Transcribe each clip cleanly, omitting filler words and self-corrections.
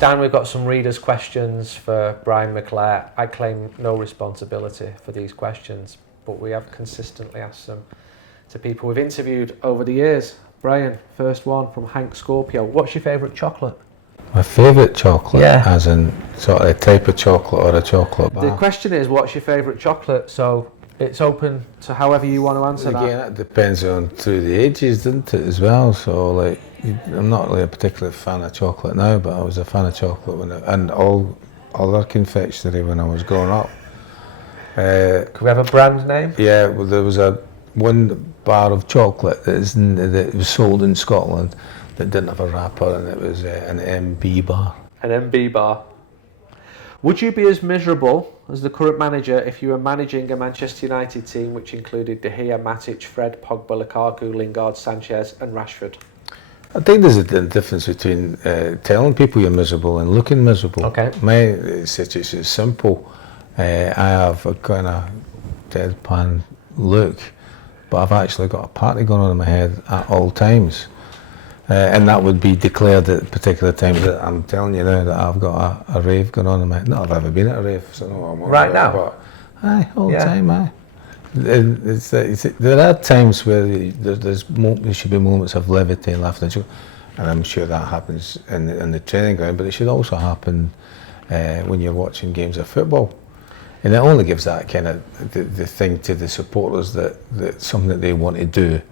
Stan, we've got some readers' questions for Brian McClair. I claim no responsibility for these questions, but we have consistently asked them to people we've interviewed over the years. Brian, first one from Hank Scorpio. What's your favourite chocolate? My favourite chocolate? Yeah. As in sort of a type of chocolate or a chocolate bar? The question is, what's your favourite chocolate? So it's open to however you want to answer that. Again, that depends on through the ages, doesn't it, as well? So, like, I'm not really a particular fan of chocolate now, but I was a fan of chocolate and all other confectionery when I was growing up. Could we have a brand name? Yeah, well, there was one bar of chocolate that was sold in Scotland that didn't have a wrapper, and it was an MB bar. An MB bar. Would you be as miserable as the current manager if you were managing a Manchester United team which included De Gea, Matic, Fred, Pogba, Lukaku, Lingard, Sanchez and Rashford? I think there's a difference between telling people you're miserable and looking miserable. Okay. My situation is simple. I have a kind of deadpan look, but I've actually got a party going on in my head at all times. And that would be declared at particular times. That I'm telling you now that I've got a rave going on in my head. Not that I've ever been at a rave, so I know what I'm on right about, now? But all the time, aye. There are times where there should be moments of levity and laughter, and I'm sure that happens in the training ground, but it should also happen when you're watching games of football. And it only gives that kind of the thing to the supporters that something that they want to do,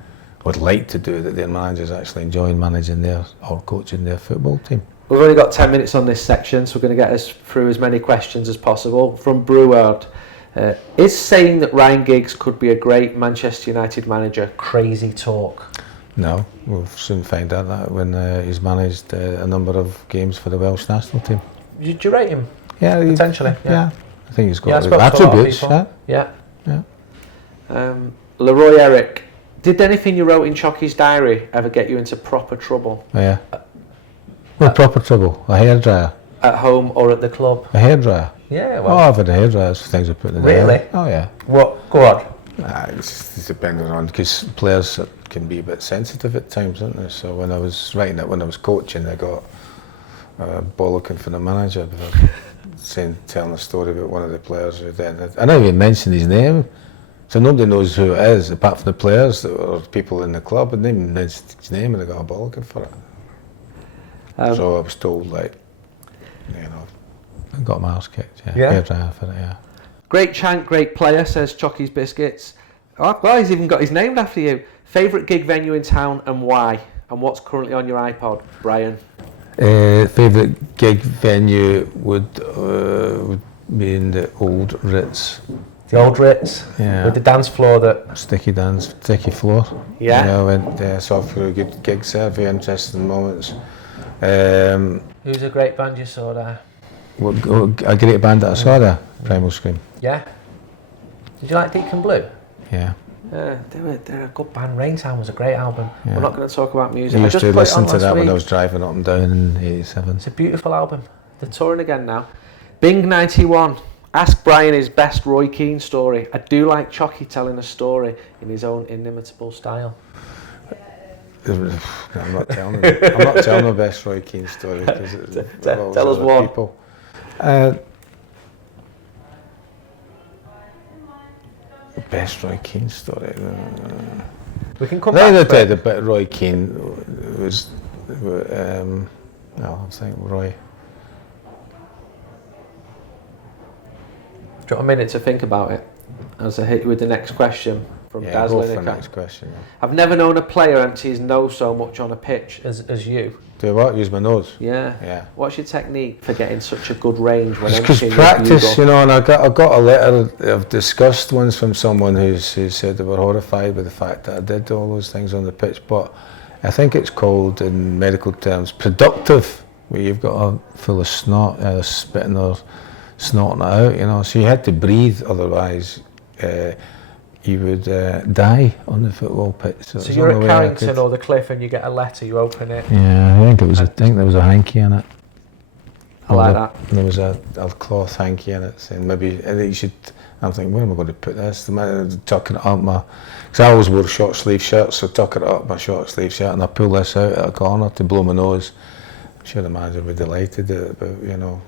would like to do, that their managers actually enjoy managing or coaching their football team. We've only got 10 minutes on this section, so we're going to get us through as many questions as possible. From Breward, is saying that Ryan Giggs could be a great Manchester United manager crazy talk? No, we'll soon find out that when he's managed a number of games for the Welsh national team. Do you rate him? Yeah, potentially. Yeah. I think he's got the attributes. Yeah. Leroy Eric, did anything you wrote in Chocky's diary ever get you into proper trouble? Yeah. Well, proper trouble. A hairdryer. At home or at the club? A hairdryer. Yeah. Well, I've had a hairdryer for things I put in the diary. Really? Oh yeah. What? Go on. It's depending on, because players can be a bit sensitive at times, aren't they? So when I was writing it, when I was coaching, I got bollocking from the manager for telling a story about one of the players who then I didn't even mention his name, so nobody knows who it is apart from the players or people in the club, and then mentioned his name and I got a bollocking for it. So I was told, like, I got my arse kicked. Yeah. Hairdryer for it. Yeah. Great chant, great player, says Chocky's Biscuits. Oh, well, he's even got his name after you. Favourite gig venue in town and why? And what's currently on your iPod, Brian? Favourite gig venue would be in the old Ritz. The old Ritz? Yeah. With the dance floor that... Sticky floor. Yeah. I went saw a few good gigs there, very interesting moments. Who's a great band you saw there? A great band that I saw there, Primal Scream. Yeah. Did you like Deacon Blue? Yeah. They're a good band. Raintown was a great album. Yeah. We're not going to talk about music. I used to listen to that when I was driving up and down in '87. It's a beautiful album. They're touring again now. Bing 91. Ask Brian his best Roy Keane story. I do like Chocky telling a story in his own inimitable style. I'm not telling the best Roy Keane story because tell us one. People. Best Roy Keane story. We can come back. I tell you the bit Roy Keane was. I'm saying Roy. Do you want a minute to think about it as I hit you with the next question from Daz go Lineker? for the next question. Yeah. I've never known a player empty his nose so much on a pitch as you. Do what? Use my nose? Yeah. What's your technique for getting such a good range when Because emptying practice, and I got a letter of disgust once from someone who said they were horrified with the fact that I did all those things on the pitch, but I think it's called in medical terms productive, where you've got a full of snot, spitting or snorting it out, so you had to breathe, otherwise you would die on the football pitch. So you're at Carrington or the Cliff and you get a letter, you open it. Yeah, I think there was a hanky in it. I like that. And there was a cloth hanky in it saying maybe you should. I'm thinking, where am I going to put this? Tucking it up because I always wore short sleeve shirts, so tucking it up my short sleeve shirt, and I pull this out at a corner to blow my nose. sure the manager would be delighted about,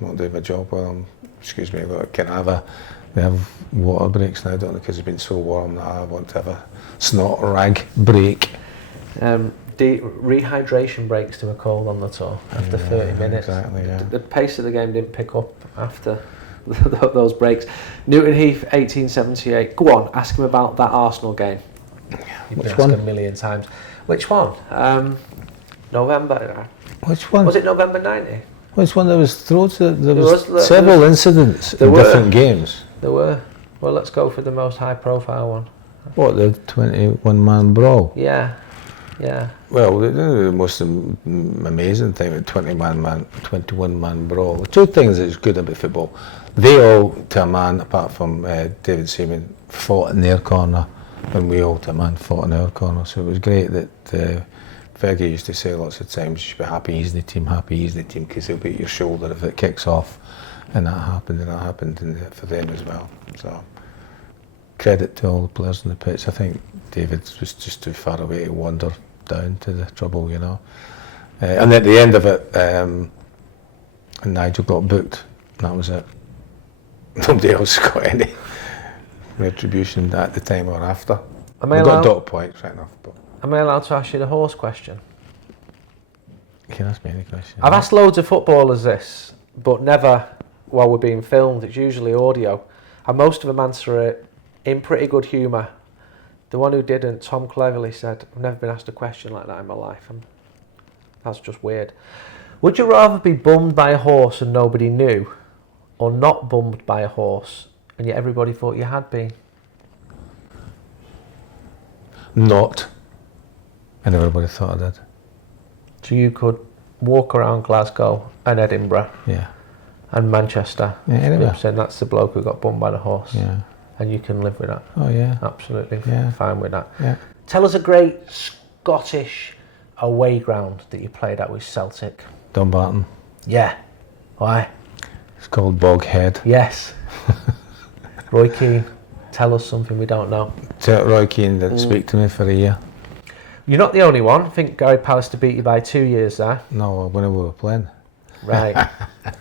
not doing my job well. Excuse me, look, we have water breaks now, don't we, because it's been so warm that I want to have a snot rag break. Rehydration breaks to a cold on the tour after 30 minutes. Exactly, yeah. The pace of the game didn't pick up after those breaks. Newton Heath, 1878. Go on, ask him about that Arsenal game. You've been asked a million times. Which one? November. Which one? Was it November 90? Which one? There was several incidents in different games. There were. Well, let's go for the most high-profile one. What, the 21-man brawl? Yeah. Well, the most amazing thing, the 21-man brawl. The two things that's good about football, they all, to a man, apart from David Seaman, fought in their corner, and we all, to a man, fought in our corner. So it was great that Fergie used to say lots of times, you should be happy he's the team, because he'll be at your shoulder if it kicks off. And that happened for them as well. So credit to all the players on the pitch. I think David was just too far away to wander down to the trouble, and at the end of it, Nigel got booked. That was it. Nobody else got any retribution at the time or after. We got dot points, right enough. But am I allowed to ask you the horse question? You can ask me any question. I've asked loads of footballers this, but never while we're being filmed. It's usually audio, and most of them answer it in pretty good humour. The one who didn't, Tom cleverly said, I've never been asked a question like that in my life. That's just weird. Would you rather be bummed by a horse and nobody knew, or not bummed by a horse and yet everybody thought you had been? Not. And everybody thought I did. So you could walk around Glasgow and Edinburgh, and Manchester, anywhere, saying that's the bloke who got bummed by the horse. Yeah. And you can live with that. Oh yeah. Absolutely fine with that. Yeah. Tell us a great Scottish away ground that you played at with Celtic. Dumbarton. Yeah. Why? It's called Boghead. Yes. Roy Keane, tell us something we don't know. Roy Keane didn't speak to me for a year. You're not the only one. I think Gary Pallister beat you by 2 years there. No, when we were playing. Right.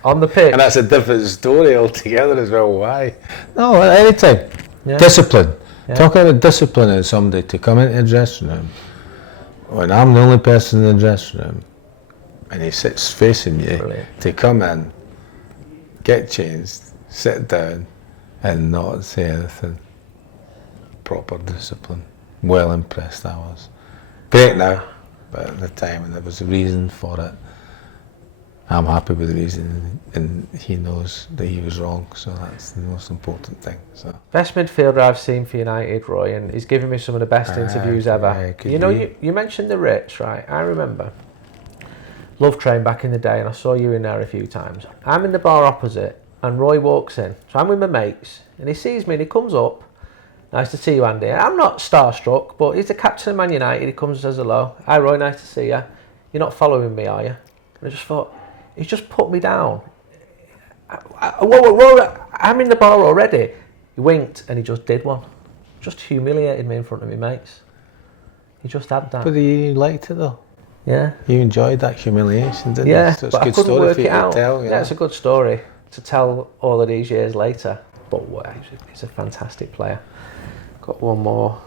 On the pitch. And that's a different story altogether as well. Why? No, anytime. Yeah. Discipline. Yeah. Talk about discipline in somebody to come into the dressing room when I'm the only person in the dressing room and he sits facing you. Brilliant. To come in, get changed, sit down and not say anything. Proper discipline. Well impressed I was. Great now, but at the time, and there was a reason for it. I'm happy with the reason, and he knows that he was wrong, so that's the most important thing. So. Best midfielder I've seen for United, Roy, and he's given me some of the best interviews ever. You mentioned the Ritz, right? I remember Love Train back in the day, and I saw you in there a few times. I'm in the bar opposite, and Roy walks in. So I'm with my mates, and he sees me, and he comes up. Nice to see you, Andy. I'm not starstruck, but he's the captain of Man United. He comes and says hello. Hi, Roy, nice to see you. You're not following me, are you? And I just thought, he's just put me down. I'm in the bar already. He winked and he just did one. Just humiliated me in front of me mates. He just had that. But you liked it though. Yeah. You enjoyed that humiliation, didn't you? Yeah, So it's but a good I couldn't story work for you it out. to tell. Yeah, it's a good story to tell all of these years later. But he's a fantastic player. Got one more.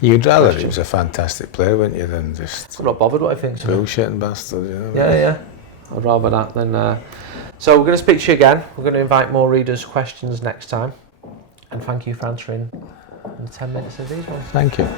You'd rather he was a fantastic player, wouldn't you, than just I'm not bothered what I think. bullshitting bastard, you know? Yeah. I'd rather that than... So we're going to speak to you again. We're going to invite more readers' questions next time. And thank you for answering in 10 minutes of these ones. Thank you.